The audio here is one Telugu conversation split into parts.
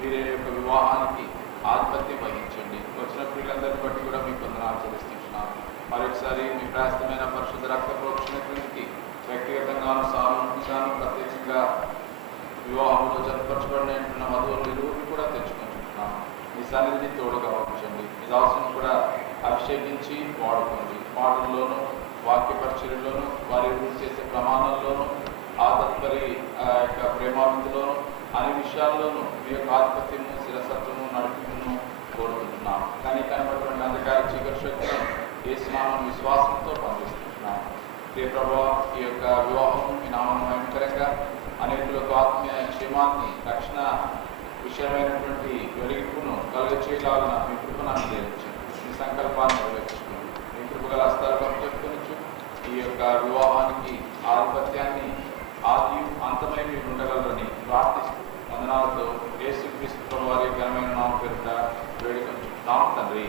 మీరే యొక్క వివాహానికి ఆధిపత్యం వహించండి. వచ్చిన ప్రియులందరిని బట్టి కూడా మీకు వందనాలు చెల్లిస్తున్నాను. మరొకసారి మీ ప్రయాసమైన పరిశుద్ధ రక్త ప్రోక్షణ క్రిందికి వ్యక్తిగతంగాను సామూహికంగాను ప్రత్యేకంగా వివాహంలో జతపరచబడిన వధువులు ఇరువురిని కూడా తెచ్చుకుంటున్నాను. మీ సన్నిధిని తోడుగా ఉంచండి. మీ దాసును కూడా అభిషేకించి వాడుకోండి. పాటల్లోనూ వాక్య పరిచర్యలోనూ వారి చేసే ప్రమాణంలోనూ ఆదర్పరి యొక్క ప్రేమాభివృద్ధిలోనూ అన్ని విషయాల్లోనూ మీ యొక్క ఆధిపత్యము శిరసత్వము నడిపింపును కోరుకుంటున్నాం. కానీ కనబడిన అంధకార చీకటి శక్తులను యేసునామమున విశ్వాసంతో పంపిస్తున్నాం. ప్రియ ప్రభువా, ఈ యొక్క వివాహం మీ నామమున మహిమకరంగా అనేకులకు ఆత్మీయ క్షేమాన్ని రక్షణ విషయమైనటువంటి వెలిగింపును కలుగచేయలాగిన మీ కృపను అనుగ్రహించండి. మీ సంకల్పాన్ని నెరవేర్చుకోండి. మీ కృపగల హస్తాలు పంపించు. ఈ యొక్క వివాహానికి ఆధిపత్యాన్ని ఆది అంతమై మీరు ఉండగలరని ప్రార్థిస్తూ వందనాలతో యేసుక్రీస్తు ప్రభువు వారి ఘనమైన నామ పేరిట వేడుకొంచున్నాం తండ్రి.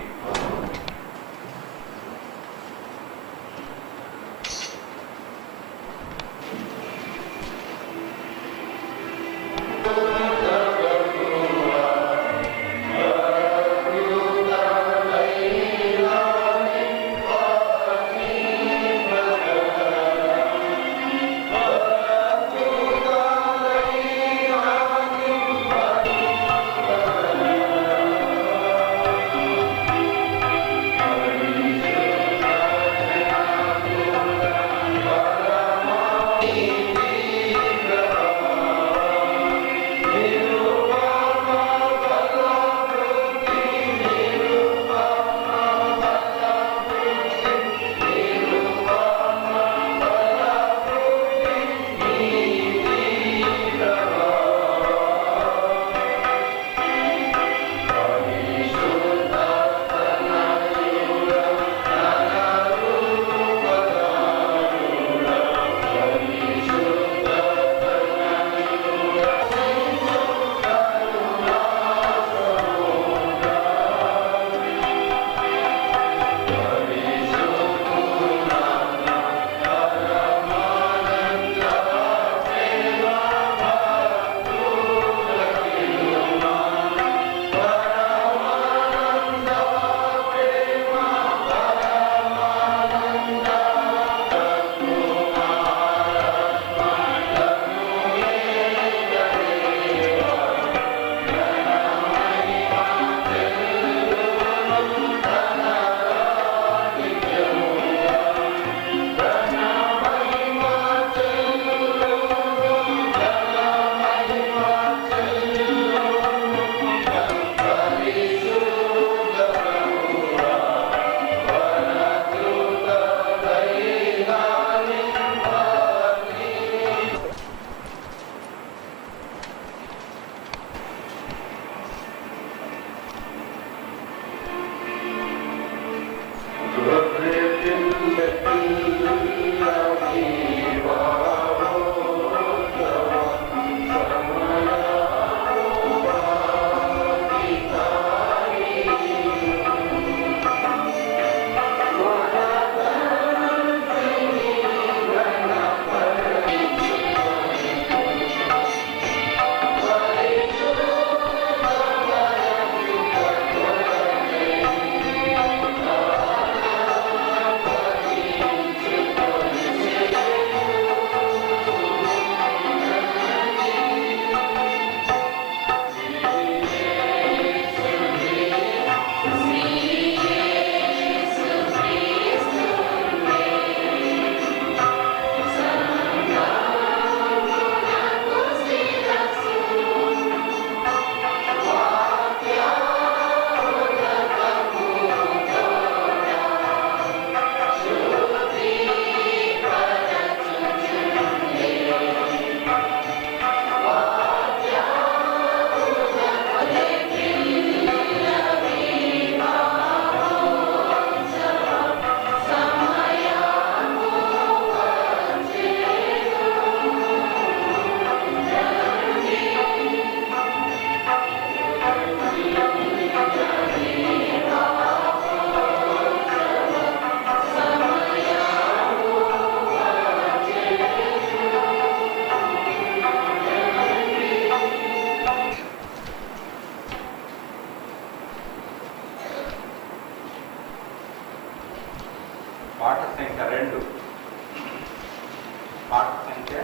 సంఖ్య 2, పాట సంఖ్య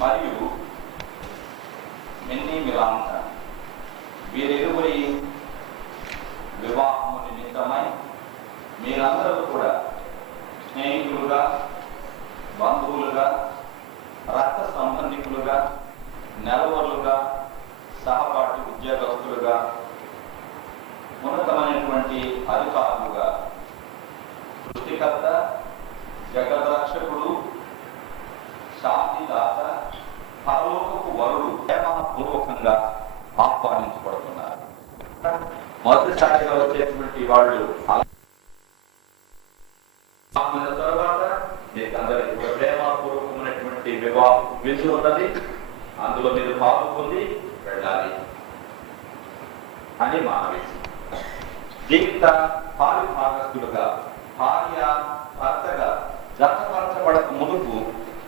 మరియు మిన్నీ మిలాంత వీరిరువురి వివాహము నిమిత్తమై మీరందరూ కూడా స్నేహితులుగా, బంధువులుగా, రక్త సంబంధికులుగా, నెలవరులుగా, సహపాఠి ఉద్యోగస్తులుగా, ఉన్నతమైనటువంటి అధికారులుగా, సృష్టికర్త, జగద్రక్షకుడు, శాంతిదాత, పరలోకపు వరుడు ప్రేమపూర్వకంగా ఆహ్వానించబడుతున్నారు. మొదటిసారిగా వచ్చేటువంటి వాళ్ళు తర్వాత మీకందరికీ ప్రేమపూర్వకమైనటువంటి వివాహం విందు ఉన్నది, అందులో మీరు పాల్గొని వెళ్ళాలి అని మనవి. జీవిత పారిభాగస్తులుగా, భార్య భర్తగా జతపరచబడక మునుపు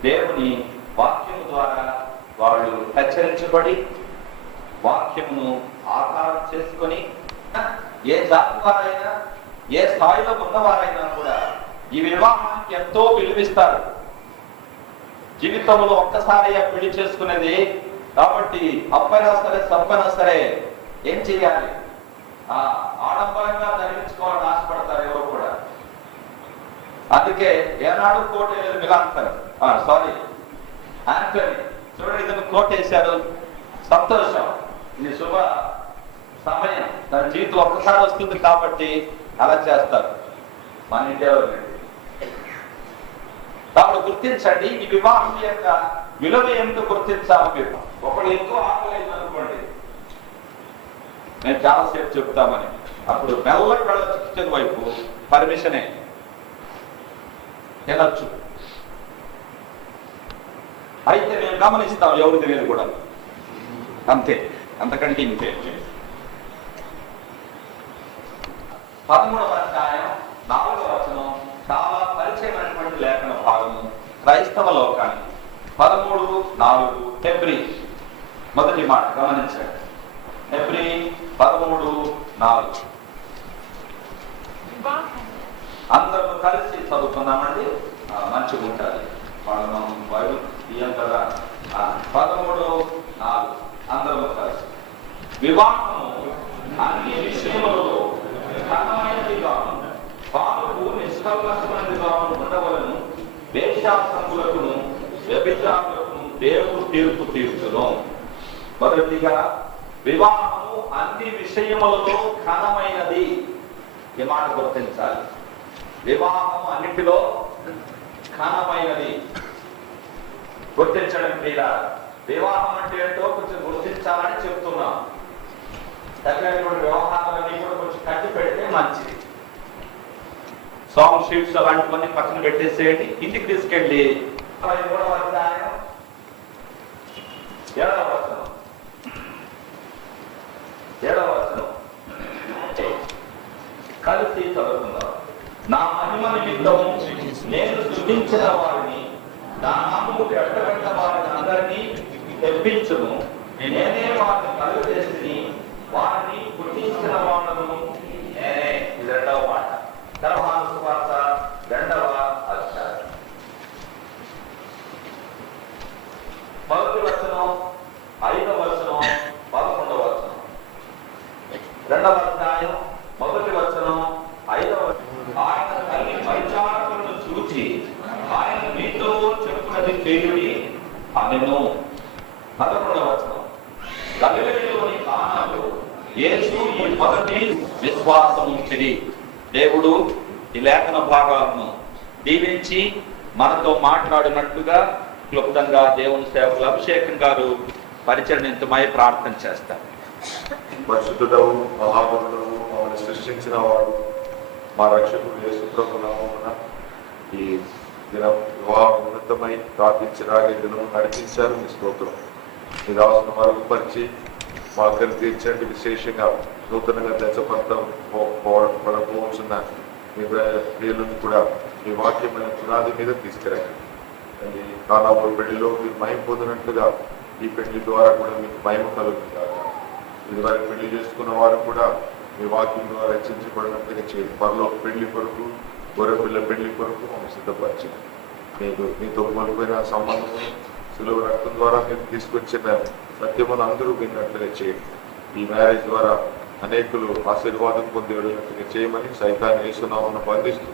దేవుని వాక్యము ద్వారా వాళ్ళు హెచ్చరించబడి వాక్యమును ఆధారం చేసుకొని ఏ జాతి వారైనా, ఏ స్థాయిలో ఉన్నవారైనా కూడా ఈ వివాహానికి ఎంతో విలువిస్తారు. జీవితంలో ఒక్కసారి పెళ్లి చేసుకునేది కాబట్టి అప్పైనా సరే సప్పైనా సరే ఏం చెయ్యాలి, ఆడంబరంగా ధరించుకోవాలని ఆశపడతారు ఎవరు కూడా. అందుకే ఏనాడు కోట్ మిలాంటారు, సారీ ఆంటనీ చూడండి, ఇతను కోట్ వేశారు, సంతోషం, ఇది శుభ సమయం, తన జీవితంలో ఒక్కసారి వస్తుంది కాబట్టి అలా చేస్తారు. మన ఇండియాలో కాబట్టి గుర్తించండి, ఈ వివాహం యొక్క విలువ ఏమిటో గుర్తించాలి. మీరు ఒకడు ఎక్కువ ఆకలేదు అనుకోండి, నేను చాలాసేపు చెప్తామని, అప్పుడు మెల్లగా వెళ్ళొచ్చు కిచెన్ వైపు, పర్మిషనే తినచ్చు. అయితే మేము గమనిస్తాం ఎవరు తెలియదు కూడా, అంతే, అంతకంటే ఇంతే. 13వ అధ్యాయం 4వ వచనం చాలా పరిచయమైనటువంటి లేఖన భాగము క్రైస్తవ లోకానికి. 13:4 హెబ్రీ మొదటి మాట గమనించండి. హెబ్రీ 13:4. అందరూ కలిసి చదువుకుందామండి, మంచిగా ఉంటుంది. వాళ్ళు మనం బైబిల్ తీయం కదా. 13:4 అందరూ కలిసి. వివాహము అన్ని విషయములలో ఘనమైనదిగాను పాపకు నిష్కల్మషమైనదిగాను ఉండవలను. వేశ్యాసంగులకును వ్యభిచారులకును దేవుడు తీర్పు తీర్చును. మొదటిగా వివాహము అన్ని విషయములలో ఘనమైనది. ఈ మాట గుర్తించాలి. వివాహము అన్నిటిలో ఘనమైనది. గుర్తించడం క్రీడ. వివాహం అంటే ఏంటో కొంచెం గుర్తించాలని చెప్తున్నాం. దగ్గరైనటువంటి వ్యవహారాలన్నీ కూడా కొంచెం కట్టి పెడితే మంచిది. సాంగ్ షీట్స్ అలాంటివన్నీ పక్కన పెట్టేసేయండి. ఇంటికి తీసుకెళ్ళి 13వ అధ్యాయం 7వ వచనం కలిసి చదువుకుందాం. నా మహిమ నిమిత్తము నేను సృష్టించిన వారిని, నా నామము పెట్టబడిన వారిని అందరినీ తెప్పించును. నేనే వారిని కలుగు చేసి వారిని పుట్టించిన వాళ్ళను నేనే. ఇది 2వ మాట. యోహాను సువార్త 2వ అధ్యాయం 1వ వచనం, 5వ వచనం, 11వ వచనం. 2వ అధ్యాయం 1వ వచనం, 5వ వచనం. ఆయన తల్లి పరిచారకులను చూచి ఆయన మీతో చెప్పున్నది చేయుడి అనెను. 11వ వచనం. గలిలయలోని కానాలో యేసు ఈ మొదటి విశ్వాసముంచిరి. దేవుడు ఈ లేఖన భాగాలను దీవించి మనతో మాట్లాడినట్లుగా క్లుప్తంగా దేవుని సేవకులు అభిషేకం గారు పరిచరణించమై ప్రార్థన చేస్తారు. పరిశుద్ధుడవు, మహాబలుడవు, మమ్మల్ని సృష్టించిన వాడు, మా రక్షకుడు యేసు ప్రభు నామమున ఈ దినం వివాహం ఉన్నతమై ప్రార్థించడానికి దినం నడిపించారు. మీ స్తోత్రం. మీ దాసును మరుగుపరిచి మా అక్కడికి తీర్చండి. విశేషంగా నూతనంగా పడపోవచ్చున్న మీ ప్రియులను కూడా మీ వాక్యమైన పునాది మీద తీసుకురండి. అది కానాబోయే పెళ్లిలో మీరు మహిమ పొందినట్లుగా ఈ పెళ్లి ద్వారా కూడా మీకు మహిమ కలుగుతుంది. ఇదివరకు పెళ్లి చేసుకున్న వారు కూడా మీ వాక్యం ద్వారా రక్షించబడినట్టుగా చేయండి. పరలో పెళ్లి కొరకు, గొర్రెపిల్ల పెళ్లి కొరకు మమ్మల్ని సిద్ధపరిచింది. మీతో కోల్పోయిన సంబంధం సులువ రక్తం ద్వారా మీరు తీసుకొచ్చిన సత్యమును అందరూ విన్నట్లుగా చేయండి. ఈ మ్యారేజ్ ద్వారా అనేకులు ఆశీర్వాదం పొందేటట్టుగా చేయమని సైతాన్ని యేసునామమున బంధిస్తూ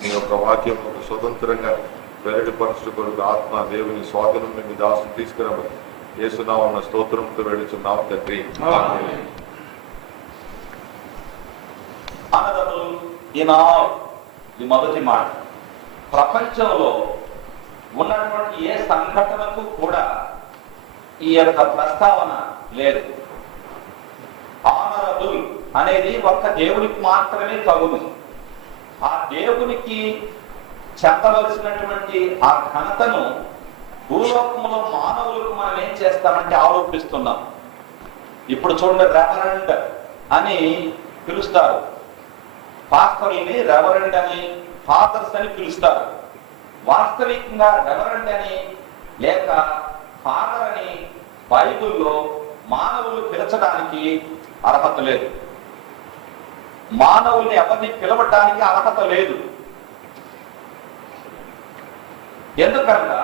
మీ యొక్క వాక్యం స్వతంత్రంగా వెల్లడిపరచు కొరకు ఆత్మ దేవుని స్వాధీనం మీ దాసును తీసుకురామని యేసునామమున స్తోత్రంతో వెళుచున్నాం తండ్రి. అన్నదమ్ములు, ఈనాడు ఈ మొదటి మాట. ప్రపంచంలో ఉన్నటువంటి ఏ సంఘటనకు కూడా ఈ యొక్క ప్రస్తావన లేదు. ఆనరబుల్ అనేది ఒక్క దేవునికి మాత్రమే తగును. ఆ దేవునికి చెందవలసినటువంటి ఆ ఘనతను భూలోకంలో మానవులకు మనం ఏం చేస్తామంటే ఆరోపిస్తున్నాం. ఇప్పుడు చూడండి, రెవరెండ్ అని పిలుస్తారు. పాస్టర్ని రెవరెండ్ అని, ఫాదర్స్ అని పిలుస్తారు. వాస్తవికంగా రెవరెండ్ అని లేక ఫాదర్ అని బైబిల్లో మానవులు పిలచడానికి అర్హత లేదు. మానవుల్ని ఎవరిని పిలవడానికి అర్హత లేదు. ఎందుకనగా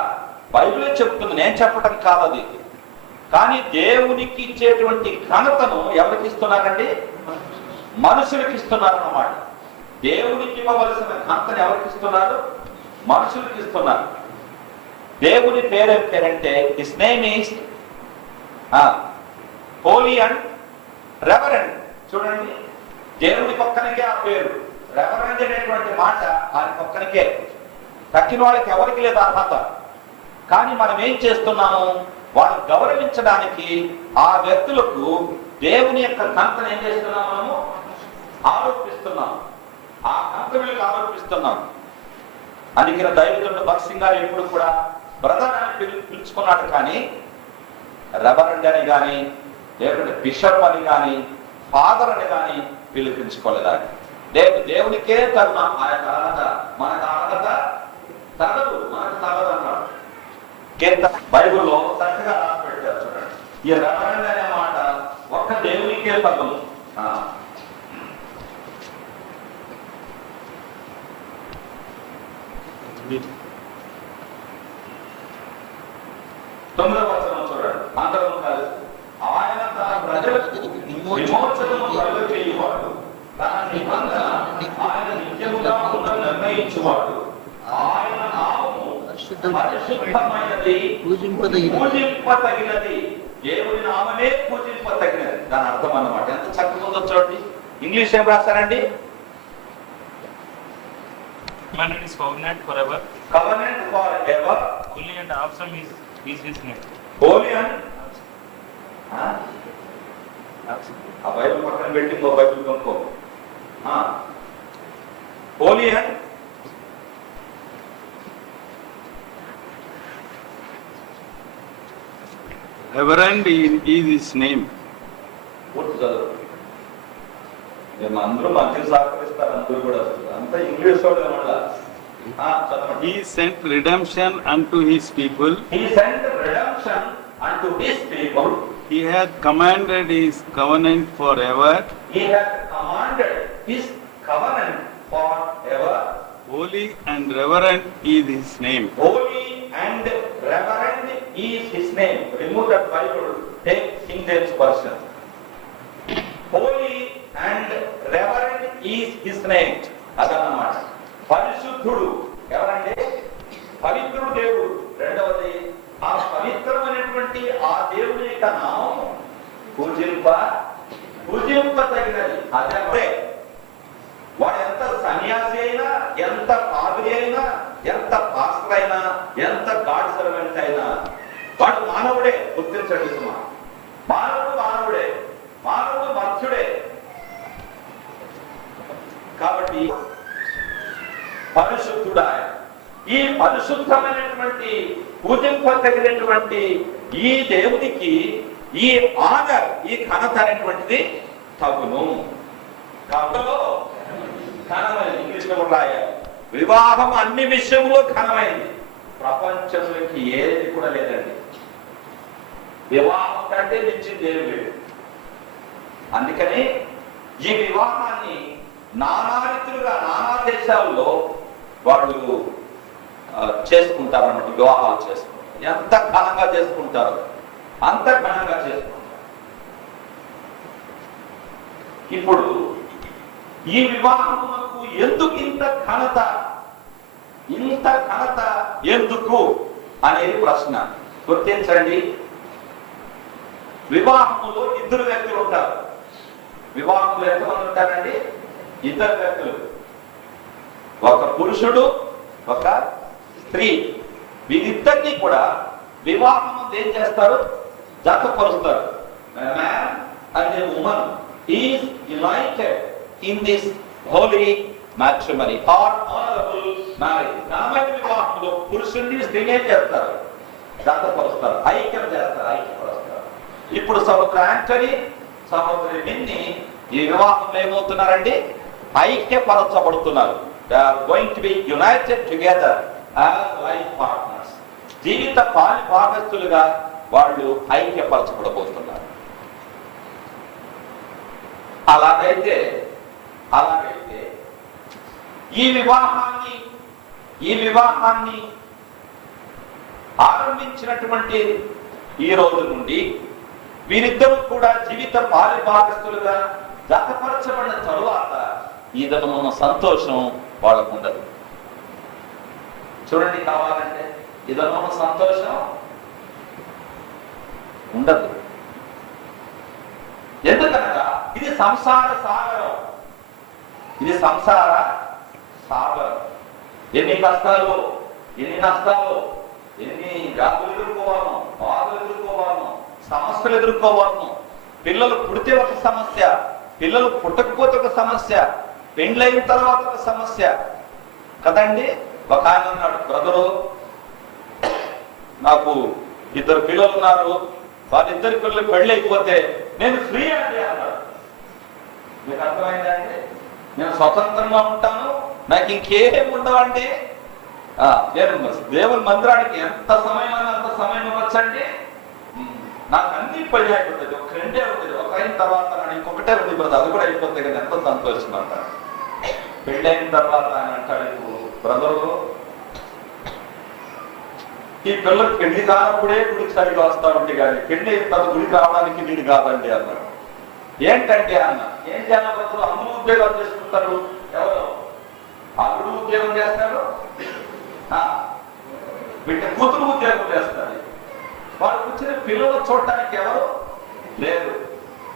బైబిలే చెప్తుంది, నేను చెప్పటం కాదది. కానీ దేవునికి ఇచ్చేటువంటి ఘనతను ఎవరికి ఇస్తున్నారండి? మనుషులకి ఇస్తున్నారు అన్నమాట. దేవునికి ఇవ్వవలసిన ఘనతను ఎవరికి ఇస్తున్నారు? మనుషులకి ఇస్తున్నారు. దేవుని పేరేం పేరంటే his name is holy and reverend. చూడండి, దేవుని పక్కనకే ఆ పేరు. రెవరెండ్ అనేటువంటి మాట ఆయన పక్కనకే. తక్కిన వాళ్ళకి ఎవరికి లేదు అర్హత. కానీ మనం ఏం చేస్తున్నాము? వాళ్ళని గౌరవించడానికి ఆ వ్యక్తులకు దేవుని యొక్క ఘనతను ఏం చేస్తున్నాం? మనము ఆరోపిస్తున్నాం. ఆ ఘనతలకు ఆరోపిస్తున్నాం. అందుకే దైవజనుడు భక్సింగ్ గారు ఎప్పుడు కూడా బ్రదర్ అని పిలుచుకున్నాడు, కానీ రెవరెండ్ అని కానీ లేకుంటే బిషప్ అని కానీ ఫాదర్ అని కానీ పిలిపించుకోలేదా? దేవునికే తగిన ఆ యొక్క అర్హత. మనకు అర్హత తగదు, మనకు తగదు అన్నాడు. బైబిల్లో చక్కగా రాసి పెట్టారు. చూడండి, ఈ రెవరెండ్ అనే మాట ఒక్క దేవునికే తగులు. తొమ్మిదవ వచనం చూడండి. అందరం కాదు. ఆయన తన ప్రజలకు విమోచనము కలుగజేయువాడు, తన నిబంధన ఆయన నిత్యముగా నిర్ణయించువాడు. ఆయన నామము పరిశుద్ధమైనది, పూజింపతగినది. దేవుని నామమే పూజింపతగినది. దాని అర్థం అన్నమాట. ఎంత చక్కగా ఉందో చూడండి. ఇంగ్లీష్ ఏం రాస్తారండి? Covenant is covenant forever. Covenant forever. Holy and awesome is his name. Holy and ఆ బైబిల్ పక్కన పెట్టి ఇంకో బైబిల్ కొనుక్కో. Holi and Reverend is his name. పూర్తి చదువు. మేము అందరూ మంచిగా సహకరిస్తారు. అందరూ కూడా అంతా ఇంగ్లీష్ వాళ్ళు ఏమన్నా చదవండి. He sent redemption unto his people. He sent redemption unto his people. He hath commanded his covenant forever. He hath commanded his covenant forever. Holy and reverend is his name. Holy and reverend is his name. Remove that Bible. Take King James version. Holy and reverend is his name. అదన్నమాట. పరిశుద్ధుడు ఎవరంటే పవిత్రుడు దేవుడు. రెండవది ఆ పవిత్రమైనటువంటి ఆ దేవుని యొక్క నామం పూజింపతగినది. అదే వాడు ఎంత సన్యాసి అయినా, ఎంత పాద్రి అయినా, ఎంత పాస్టర్ అయినా, ఎంత గాడ్ సర్వెంట్ అయినా వాడు మానవుడే. గుర్తించండి సుమా. మానవుడు మానవుడే, మానవుడు మత్స్యుడే. కాబట్టి పరిశుద్ధుడా. ఈ పరిశుద్ధమైనటువంటి పూజింపదగినటువంటి ఈ దేవునికి ఈ ఆనర్, ఈ ఘనత అనేటువంటిది తగును. ఘనమైనది. ఇంగ్లీష్ లో కూడా రాయాలి. వివాహం అన్ని విషయంలో ఘనమైంది. ప్రపంచంలోకి ఏది కూడా లేదండి. వివాహం కంటే మించింది ఏమి లేదు. అందుకని ఈ వివాహాన్ని నానా రీతులుగా నానా దేశాల్లో వాళ్ళు చేసుకుంటారు అన్నమాట. వివాహాలు చేసుకుంటారు. ఎంత ఘనంగా చేసుకుంటారు అంత ఘనంగా చేసుకుంటారు. ఇప్పుడు ఈ వివాహమునకు ఎందుకు ఇంత ఘనత ఎందుకు అనేది ప్రశ్న. గుర్తించండి. వివాహములో ఇద్దరు వ్యక్తులు ఉంటారు. వివాహంలో ఎంతమంది ఉంటారండి? ఇద్దరు వ్యక్తులు. ఒక పురుషుడు, ఒక స్త్రీ. వీరిద్దరినీ కూడా వివాహం ఏం చేస్తారు? జతపరుస్తారు. Man and a woman is united in this holy matrimony or honourable marriage. ఘనమైన వివాహంలో పురుషుడిని స్త్రీని ఏం చేస్తారు? జతపరుస్తారు, ఐక్యం చేస్తారు, ఐక్యపరుస్తారు. ఇప్పుడు సహోదరు యాంటనీ, సహోదరి విన్ని ఈ వివాహంలో ఏమవుతున్నారండి? ఐక్యపరచబడుతున్నారు. They are going to be united together as life partners. జీవిత భాగస్థులుగా వాళ్ళు ఐక్యపరచబడబోతున్నారు. అలాగైతే ఈ వివాహాన్ని ఆరంభించినటువంటి ఈ రోజు నుండి వీరిద్దరూ కూడా జీవిత భాగస్థులుగా జతపరచబడిన తరువాత ఈదనమున్న సంతోషం వాళ్ళకు ఉండదు. చూడండి, కావాలంటే ఈదనమున్న సంతోషం ఉండదు. ఎందుకనగా ఇది సంసార సాగరం. ఇది సంసార సాగరం. ఎన్ని కష్టాలు, ఎన్ని నష్టాలు, ఎన్ని వ్యాధులు ఎదుర్కోవాలను, బాధలు ఎదుర్కోవాలను, సమస్యలు ఎదుర్కోవాలను. పిల్లలు పుడితే ఒక సమస్య, పిల్లలు పుట్టకపోతే ఒక సమస్య, పెండ్లైన తర్వాత ఒక సమస్య కదండి. ఒక ఆయన అన్నాడు, బ్రదరు నాకు 2 పిల్లలు ఉన్నారు, వాళ్ళిద్దరి పిల్లలు పెళ్లి అయిపోతే నేను ఫ్రీ అండి అన్నాడు. మీకు అర్థమైందండి? నేను స్వతంత్రంగా ఉంటాను, నాకు ఇంకేం ఉండవండి. నేను దేవుని మందిరానికి ఎంత సమయం అంత సమయం ఇవ్వచ్చండి. నాకు అన్ని పని అయిపోతుంది, ఒక రెండే ఉంటుంది, ఒక అయిన తర్వాత నాకు ఇంకొకటే ఉంది బ్రదర్, అది కూడా అయిపోతే కదా ఎంత సంతోషం అంటారు. పెళ్ళైన తర్వాత ఆయన అంటాడు, బ్రదరు ఈ పిల్లలు పెళ్లి కానప్పుడే గుడికి సరిగా వస్తా ఉంటే కానీ పెళ్లి అయిన తర్వాత గుడికి రావడానికి వీడు కాదండి అన్నాడు. ఏంటంటే అన్న, ఏం చేయాలి బ్రదరు, అందరూ ఉద్యోగాలు చేసుకుంటారు, ఎవరు అల్లుడు ఉద్యోగం చేస్తారు, వీటి కూతురు ఉద్యోగం చేస్తారు, వాళ్ళకి వచ్చిన పిల్లలు చూడటానికి ఎవరు లేరు,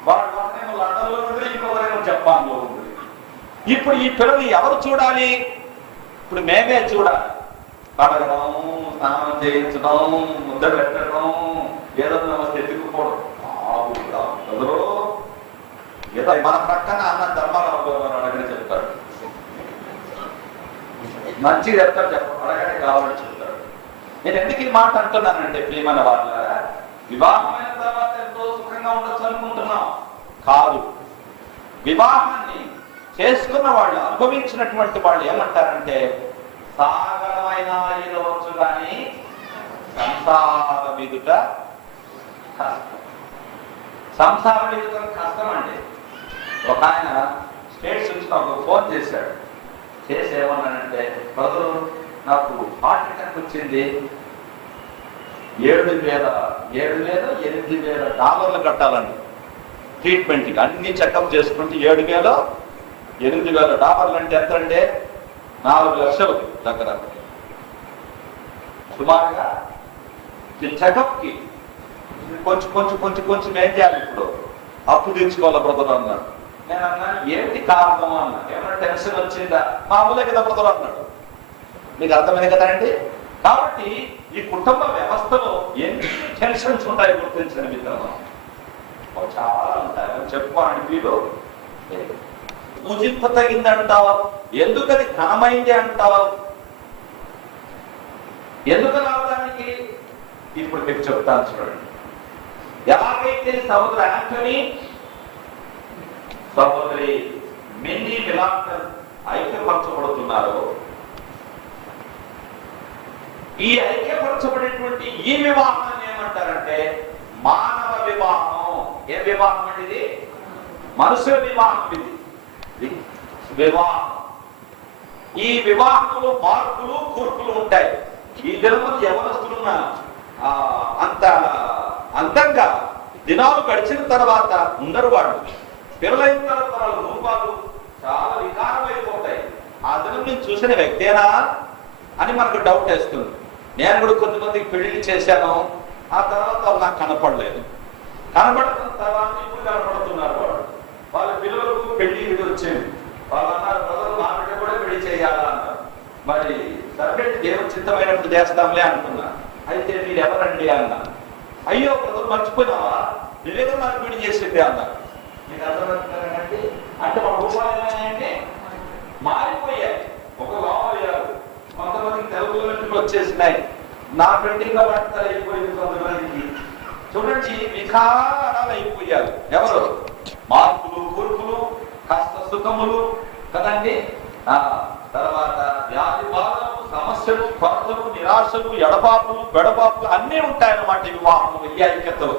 వాళ్ళు ఒకరేమో లండన్లో ఉంది, ఇంకొకరేమో జపాన్లో ఉంది. ఇప్పుడు ఈ పిల్లలు ఎవరు చూడాలి? ఇప్పుడు మేమే చూడాలి. పడగడం, స్నానం చేయించడం, ముద్ద పెట్టడం, ఏదో వస్తే ఎత్తుకుపోవడం. ఏదో మన ప్రక్కన అన్న ధర్మారావు అడగని చెప్తాడు, మంచిగా చెప్తాడు, అడగని కావాలని చెప్తాడు. నేను ఎందుకు ఈ మాట అంటున్నానంటే ప్రియమైన వాళ్ళ, వివాహమైన తర్వాత ఎంతో సుఖంగా ఉండొచ్చు అనుకుంటున్నాం, కాదు. వివాహాన్ని చేసుకున్న వాళ్ళు, అనుభవించినటువంటి వాళ్ళు ఏమంటారంటే సాగరమైన ఈదవచ్చు కానీ సంసార మీదుట కష్టం. సంసార మీదుట కష్టం అండి. ఒక ఆయన స్టేట్స్ నుంచి నాకు ఫోన్ చేశాడు, చేసి ఏమన్నానంటే, బ్రదరు నాకు హార్ట్ అటాక్ వచ్చింది, $7,000 కట్టాలండి ట్రీట్మెంట్కి, అన్ని చెకప్ చేసుకుంటే $7,000 అంటే ఎంత అంటే 4 లక్షలు దగ్గర సుమారుగా. చెకప్కి కొంచెం కొంచెం కొంచెం కొంచెం ఏం చేయాలి, ఇప్పుడు అప్పు తీర్చుకోవాలి బ్రదర్ అన్నాడు. నేను అన్నాను, ఏంటి కారణం అన్నా. ఏమన్నా టెన్షన్ వచ్చిందా? మామూలే కదా బ్రదర్ అన్నాడు. మీకు అర్థమైంది కదా అండి. కాబట్టి ఈ కుటుంబ వ్యవస్థలో ఎన్ని టెన్షన్స్ ఉంటాయి గుర్తించండి మిత్రమా, చాలా ఉంటాయి. చెప్పుకోండి, మీరు పూజింప తగింది అంటావా, ఎందుకది ఘనమైంది అంటావా, ఎందుకు రావడానికి? ఇప్పుడు మీకు చెప్తాను చూడండి. ఎలాగైతే సహోదరు యాంటనీ, సహోదరి మిన్నీ మిలాంటర్ ఐక్యపరచబడుతున్నారో, ఈ ఐక్యపరచబడేటువంటి ఈ వివాహాన్ని ఏమంటారంటే మానవ వివాహం. ఏ వివాహం అండి ఇది? మనుషుల వివాహం. ఇది వివాహం. ఈ వివాహంలో మార్పులు కూర్పులు ఉంటాయి. ఈ దినములు యవనస్తులున్న అంత అందంగా దినాలు గడిచిన తర్వాత ఉండరు వాళ్ళు. పిల్లలైన తర్వాత వాళ్ళ రూపాలు చాలా వికారమైపోతాయి. ఆ దినం నేను చూసిన వ్యక్తేనా అని మనకు డౌట్ వేస్తుంది. నేను కూడా కొంతమందికి పెళ్లి చేశాను, ఆ తర్వాత వాళ్ళు నాకు కనపడలేదు. కనపడుతున్న తర్వాత ఇప్పుడు కనపడుతున్నారు వాళ్ళు. వాళ్ళ పిల్లలకు పెళ్లి వచ్చేది. వాళ్ళు అన్నారు, బ్రదర్ మా బిడ్డ కూడా పెళ్లి చేయాలా అన్నారు. మరి సరే దేవుడు చిత్తమైనప్పుడు చేస్తాంలే అనుకున్నా. అయితే మీరు ఎవరండి అన్నా. అయ్యో బ్రదర్ మర్చిపోయినావా, నువ్వేదో నాకు పెళ్లి చేసింది అన్నారు. మీకు అర్థమవుతున్నారండి. అంటే మన రూపాలు ఏమైనాయంటే మారిపోయాయి, ఒక లోపయ్యారు. కొంతమందికి తెలుగులో వచ్చేసినాయి, నా పెండింగ్ బట్టలు అయిపోయింది. కొంతమందికి చూడండి వికారాలు అయిపోయారు. ఎవరు? మార్పులు కూర్పులు, కష్ట సుఖములు కదండి. తర్వాత వ్యాధి బాధలు, సమస్యలు, కొరతలు, నిరాశలు, ఎడబాపులు, బెడబాపులు అన్నీ ఉంటాయన్నమాట ఈ వివాహం, ఈ ఐక్యతలు.